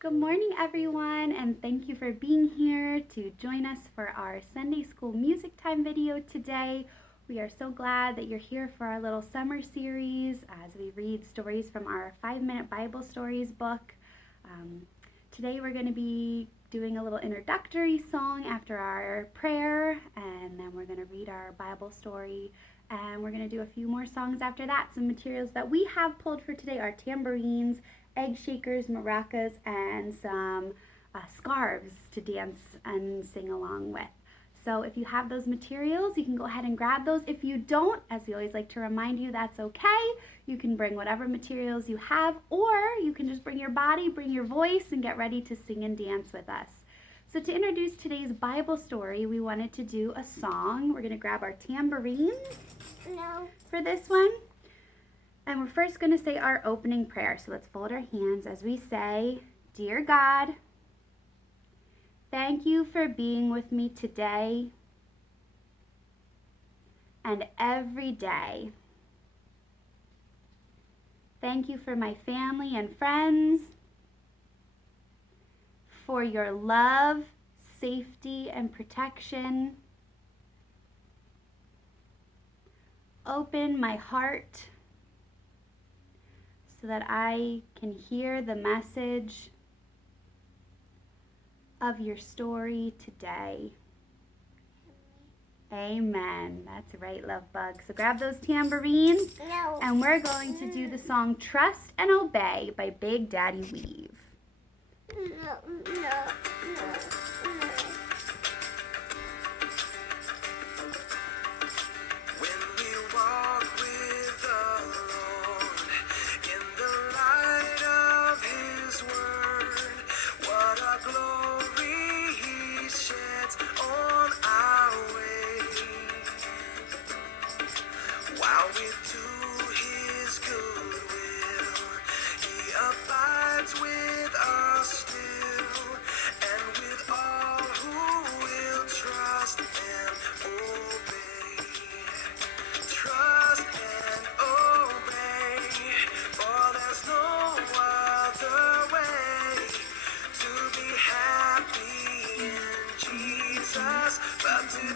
Good morning, everyone, and thank you for being here to join us for our Sunday School Music Time video today. We are so glad that you're here for our little summer series as we read stories from our 5-Minute Bible Stories book. Today we're going to be doing a little introductory song after our prayer, and then we're going to read our Bible story, and we're going to do a few more songs after that. Some materials that we have pulled for today are tambourines, egg shakers, maracas, and some scarves to dance and sing along with. So if you have those materials, you can go ahead and grab those. If you don't, as we always like to remind you, that's okay. You can bring whatever materials you have, or you can just bring your body, bring your voice, and get ready to sing and dance with us. So to introduce today's Bible story, we wanted to do a song. We're going to grab our tambourines for this one. And we're first going to say our opening prayer. So let's fold our hands as we say, Dear God, thank you for being with me today and every day. Thank you for my family and friends, for your love, safety, and protection. Open my heart so that I can hear the message of your story today. Amen. That's right, love bug. So grab those tambourines, and we're going to do the song Trust and Obey by Big Daddy Weave.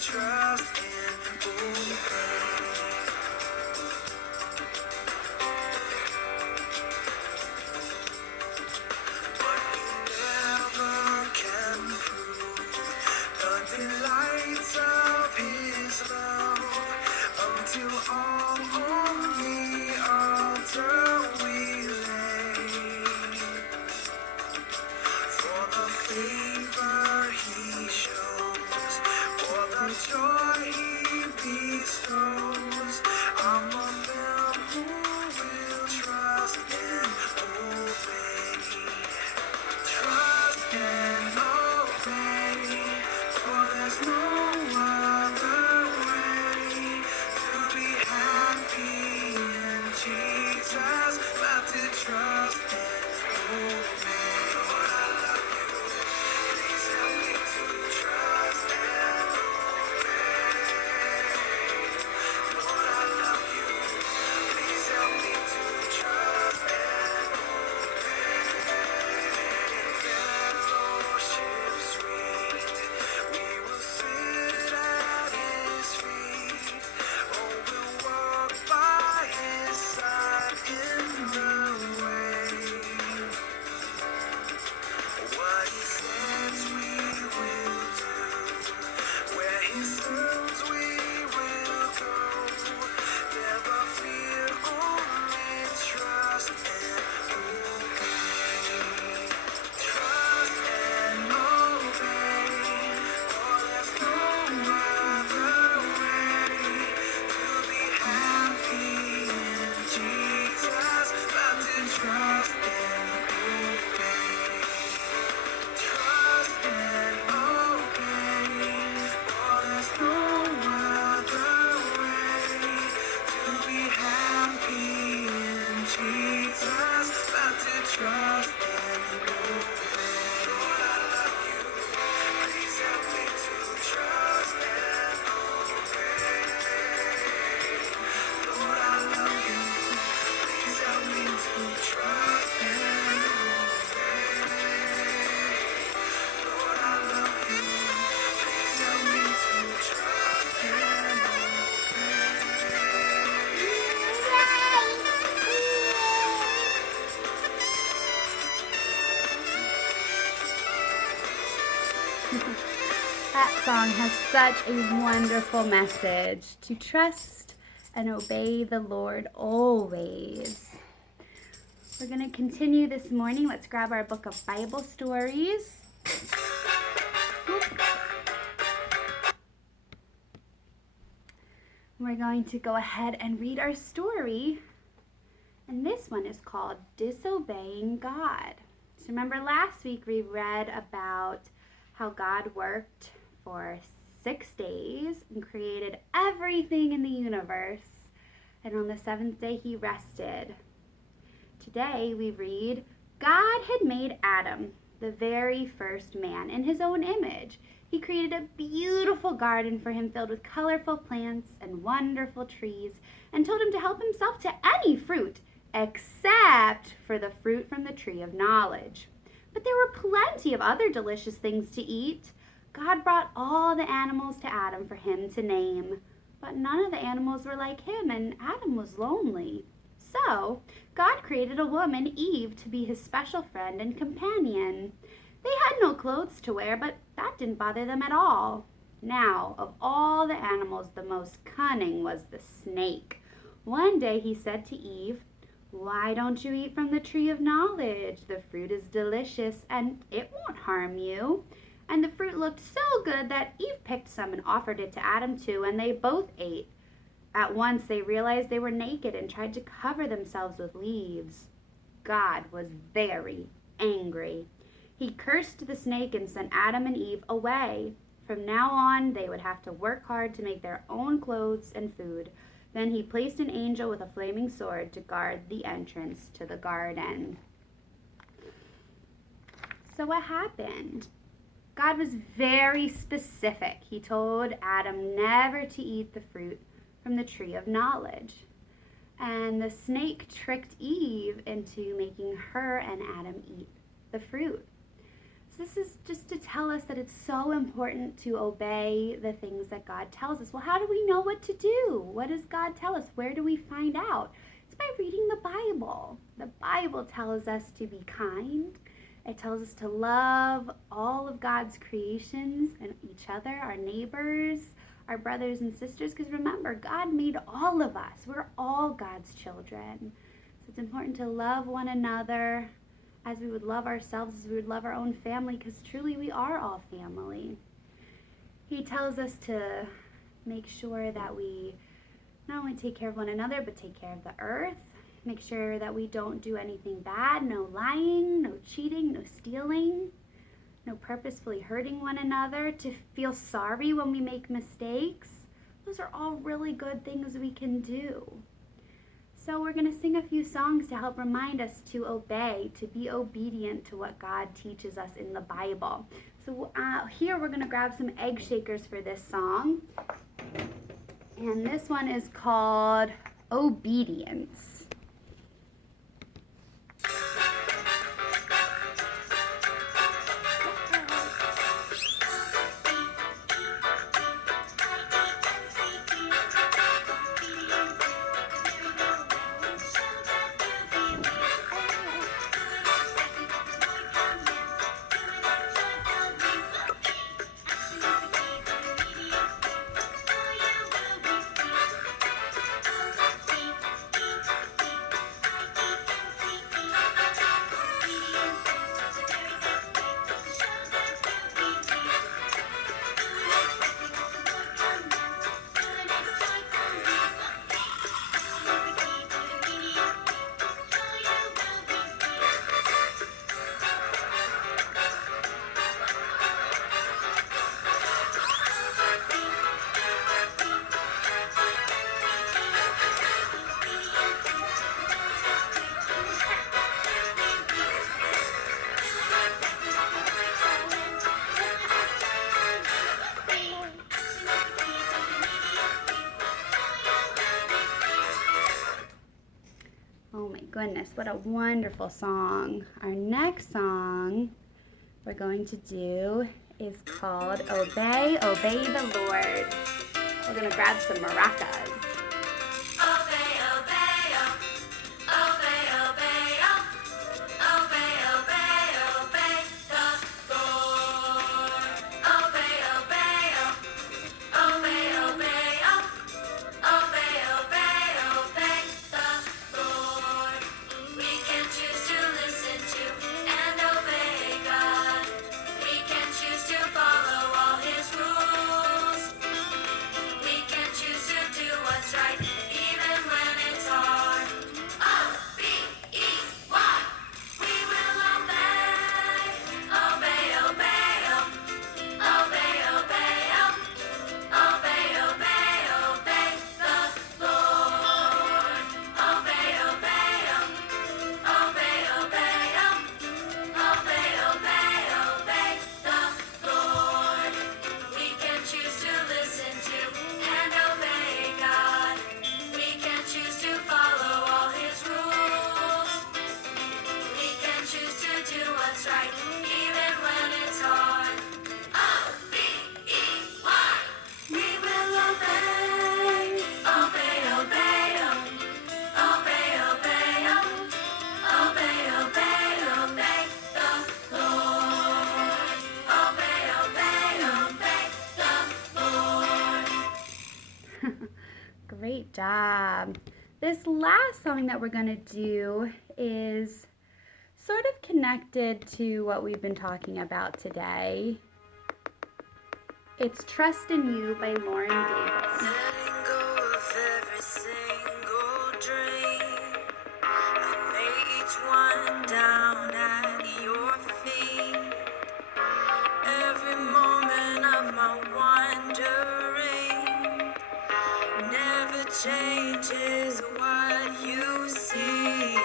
Trust and obey. But you never can prove the delights of His love until all on the altar we lay. For the favor He shows, for the joy He brings. That song has such a wonderful message to trust and obey the Lord always. We're going to continue this morning. Let's grab our book of Bible stories. We're going to go ahead and read our story. And this one is called Disobeying God. So remember last week we read about how God worked for 6 days and created everything in the universe. And on the 7th day he rested. Today we read, God had made Adam, the very first man, in his own image. He created a beautiful garden for him filled with colorful plants and wonderful trees, and told him to help himself to any fruit except for the fruit from the tree of knowledge. But there were plenty of other delicious things to eat. God brought all the animals to Adam for him to name, but none of the animals were like him, and Adam was lonely. So God created a woman, Eve, to be his special friend and companion. They had no clothes to wear, but that didn't bother them at all. Now, of all the animals, the most cunning was the snake. One day he said to Eve, "Why don't you eat from the tree of knowledge? The fruit is delicious and it won't harm you." And the fruit looked so good that Eve picked some and offered it to Adam too, and they both ate. At once they realized they were naked and tried to cover themselves with leaves. God was very angry. He cursed the snake and sent Adam and Eve away. From now on, they would have to work hard to make their own clothes and food. Then he placed an angel with a flaming sword to guard the entrance to the garden. So what happened? God was very specific. He told Adam never to eat the fruit from the tree of knowledge. And the snake tricked Eve into making her and Adam eat the fruit. So this is just to tell us that it's so important to obey the things that God tells us. Well, how do we know what to do? What does God tell us? Where do we find out? It's by reading the Bible. The Bible tells us to be kind. It tells us to love all of God's creations and each other, our neighbors, our brothers and sisters. Because remember, God made all of us. We're all God's children. So it's important to love one another as we would love ourselves, as we would love our own family, because truly we are all family. He tells us to make sure that we not only take care of one another, but take care of the earth. Make sure that we don't do anything bad, no lying, no cheating, no stealing, no purposefully hurting one another, to feel sorry when we make mistakes. Those are all really good things we can do. So we're going to sing a few songs to help remind us to obey, to be obedient to what God teaches us in the Bible. So here we're going to grab some egg shakers for this song. And this one is called Obedience. Goodness, what a wonderful song. Our next song we're going to do is called Obey, Obey the Lord. We're going to grab some maracas. Obey, obey, oh. Obey, obey, oh. Obey, obey, obey the Lord. job. This last song that we're going to do is sort of connected to what we've been talking about today. It's Trust in You by Lauren Davis. Letting go of every single dream. I lay each one down at your feet. Every moment of my wandering never changes what you see.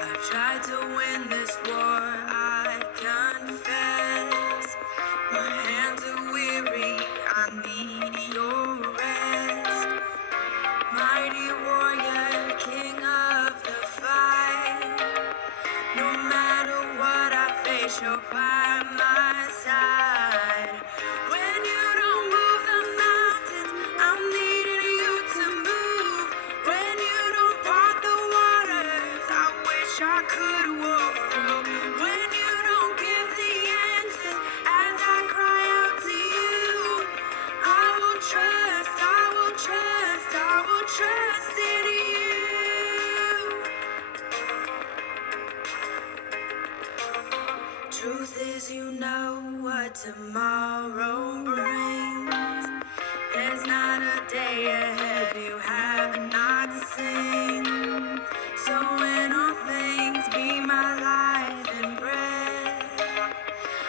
I've tried to win this war, I confess. My hands are weary, I need your rest. Mighty warrior, king of the fight. No matter what I face, you're by my side. When you don't move the mountains, I'm needing you to move. When you don't part the waters, I wish I could walk through. When you don't give the answers, as I cry out to you, I will trust, I will trust, I will trust in you. Truth is, you know what tomorrow brings. There's not a day ahead you have not seen. So in all things, be my life and breath.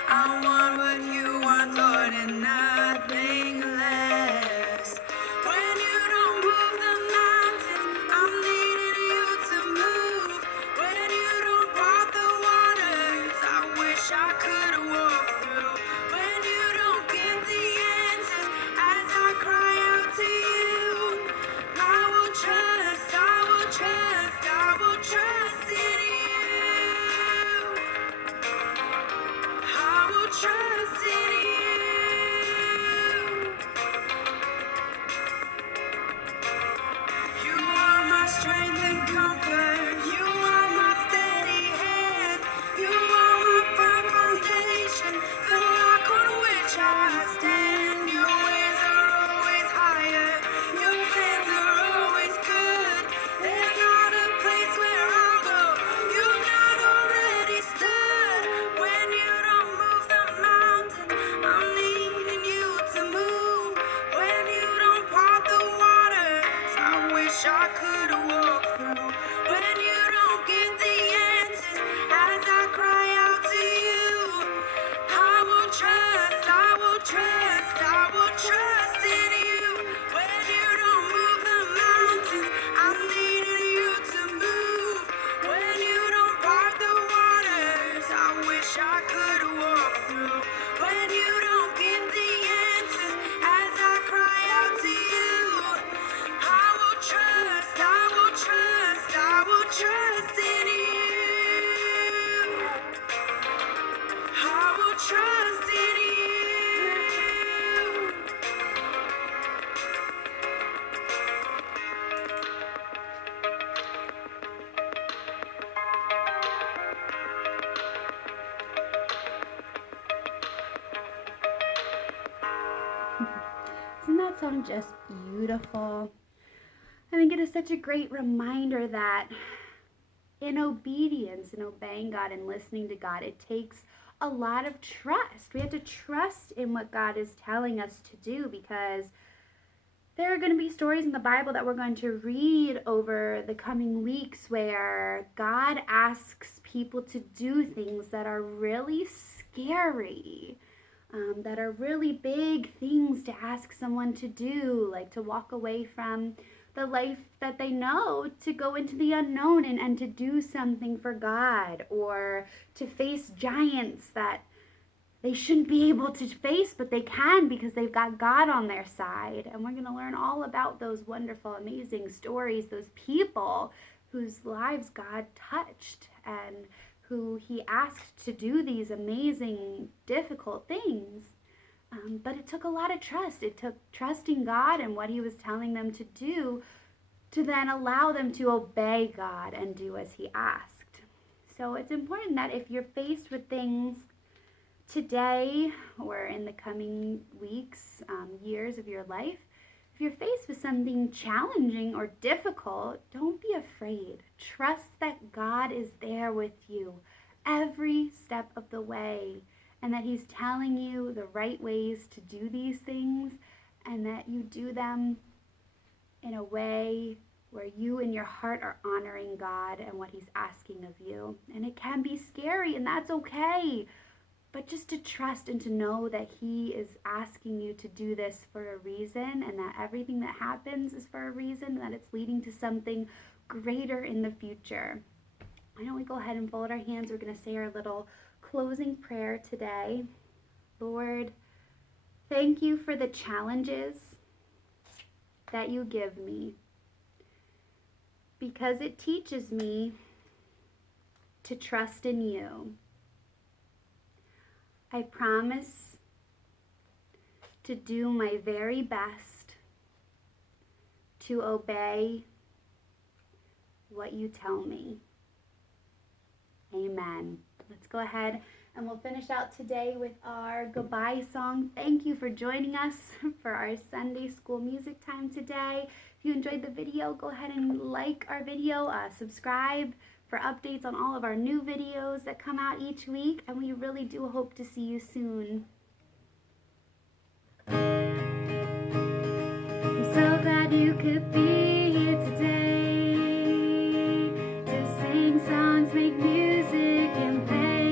I want what you want, Lord, and nothing less. When you don't move the mountains, I'm needing you to move. When you don't part the waters, I wish I could walk through. When you don't give the answers, as I cry out to you, I will trust, I will trust, I will trust in you. I will trust in you. You are my strength and comfort. You are my steady hand. You are my firm foundation, the rock on which I stand. Your ways are always higher. Your plans are always good. There's not a place where I'll go you've not already stood. When you don't move the mountain, I'm needing you to move. When you don't part the waters, I wish I could walk through. When you don't get the answers, as I cry out to you, I will trust, I will trust, I will trust in you. When you don't move the mountains, I'm needing you to move. When you don't part the waters, I wish I could walk through. When you don't give the answers, as I cry out to you, I will trust, I will trust, I will trust in you. I will trust in you. Isn't that song just beautiful? I think it is such a great reminder that in obedience and obeying God and listening to God, it takes a lot of trust. We have to trust in what God is telling us to do, because there are going to be stories in the Bible that we're going to read over the coming weeks where God asks people to do things that are really scary, that are really big things to ask someone to do, like to walk away from the life that they know to go into the unknown and to do something for God, or to face giants that they shouldn't be able to face, but they can because they've got God on their side. And we're going to learn all about those wonderful, amazing stories, those people whose lives God touched and who he asked to do these amazing, difficult things. But it took a lot of trust. It took trusting God and what he was telling them to do to then allow them to obey God and do as he asked. So it's important that if you're faced with things today or in the coming weeks, years of your life, If you're faced with something challenging or difficult, don't be afraid. Trust that God is there with you every step of the way, and that He's telling you the right ways to do these things, and that you do them in a way where you in your heart are honoring God and what He's asking of you. And it can be scary, and that's okay. But just to trust and to know that He is asking you to do this for a reason, and that everything that happens is for a reason, and that it's leading to something greater in the future. Why don't we go ahead and fold our hands? We're going to say our little closing prayer today. Lord, thank you for the challenges that you give me, because it teaches me to trust in you. I promise to do my very best to obey what you tell me. Amen. Let's go ahead and we'll finish out today with our goodbye song. Thank you for joining us for our Sunday school music time today. If you enjoyed the video, go ahead and like our video, subscribe for updates on all of our new videos that come out each week, and we really do hope to see you soon. I'm so glad you could be here today to sing songs, make music, and play.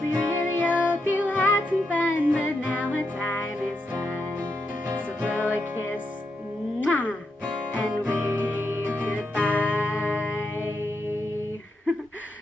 We really hope you had some fun, but now our time is done. So blow a kiss, mwah, and wave goodbye.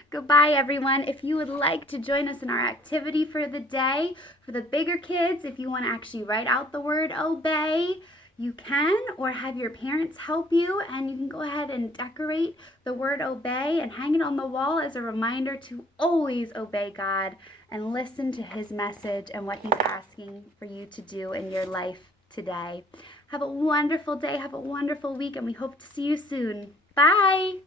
Goodbye, everyone. If you would like to join us in our activity for the day, for the bigger kids, if you want to actually write out the word obey, you can, or have your parents help you, and you can go ahead and decorate the word obey and hang it on the wall as a reminder to always obey God and listen to His message and what He's asking for you to do in your life today. Have a wonderful day, have a wonderful week, and we hope to see you soon. Bye!